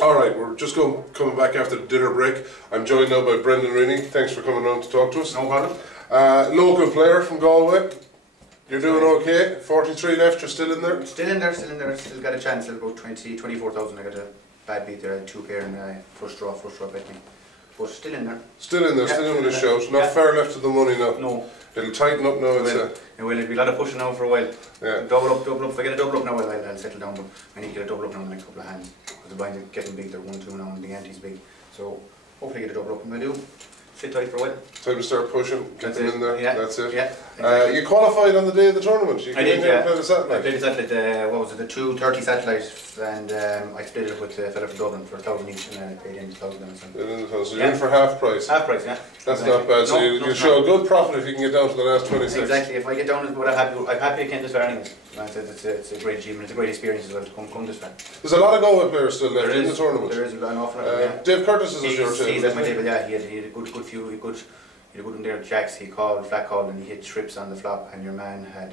Alright, we're just coming back after the dinner break. I'm joined now by Brendan Rini. Thanks for coming on to talk to us. No problem. Local player from Galway. You're doing okay. 43 left, you're still in there? Still in there. Still got a chance at about 24,000. I got a bad beat there, 2k and first draw bet me. But still in there. Still in there, yeah, still in with a there. shout. Not far left of the money now. No. It'll tighten up now. It will be a lot of pushing now for a while. Yeah. Double up. If I get a double up now, I'll settle down. But I need to get a double up now in the next couple of hands. Because the blinds are getting big, they're 1-2 now and the ante's big. So hopefully get a double up. And I do. Sit tight for a while. Time to start pushing, get them in there. Yeah. That's it. Yeah, exactly. You qualified on the day of the tournament. You I did, yeah. Played a satellite. I played a satellite, what was it, the 230 satellites, and I split it with a fella from Dublin for 1,000 each, and I paid in 1,000. So you're in for half price. Half price, yeah. That's exactly. not bad. So no, you show a good profit if you can get down to the last 26. Exactly. If I get down, I'm happy I came this far anyways. It's a great achievement. It's a great experience as well to come this far. There's a lot of Galway players still left in the tournament. There is an awful lot. Yeah. Dave Curtis is at your table. He's at my table. Yeah, he had a good few. He had a good one there. Jacks. He called flat called and he hit trips on the flop. And your man had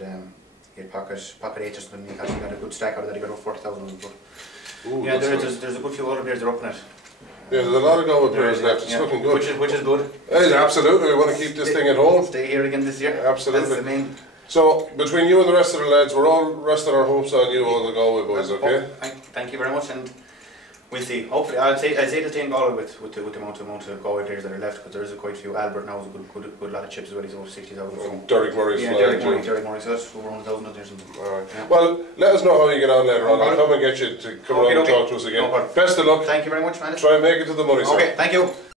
he had pocket 8 or something. He actually got a good stack out of that. He got over 40,000. But yeah, there's a good few other players that are up in it. Yeah, there's a lot of Galway players left. It's looking good. Which is good. Absolutely, we want to keep this thing at home. Stay here again this year. Absolutely. That's the main. So, between you and the rest of the lads, we're all resting our hopes on you, all the Galway boys, okay? Thank you very much, and we'll see. Hopefully, I'd say to stay in Galway with the amount of Galway players that are left, because there is quite a few. Albert now is a good lot of chips as well. He's over 60,000. So. Derek Murray's Derek Murray. So that's over 100,000 or something. All right. Yeah. Well, let us know how you get on later on. I'll come and get you to come around and talk to us again. No Best of luck. Thank you very much, man. Try and make it to the money, sir. Okay, thank you.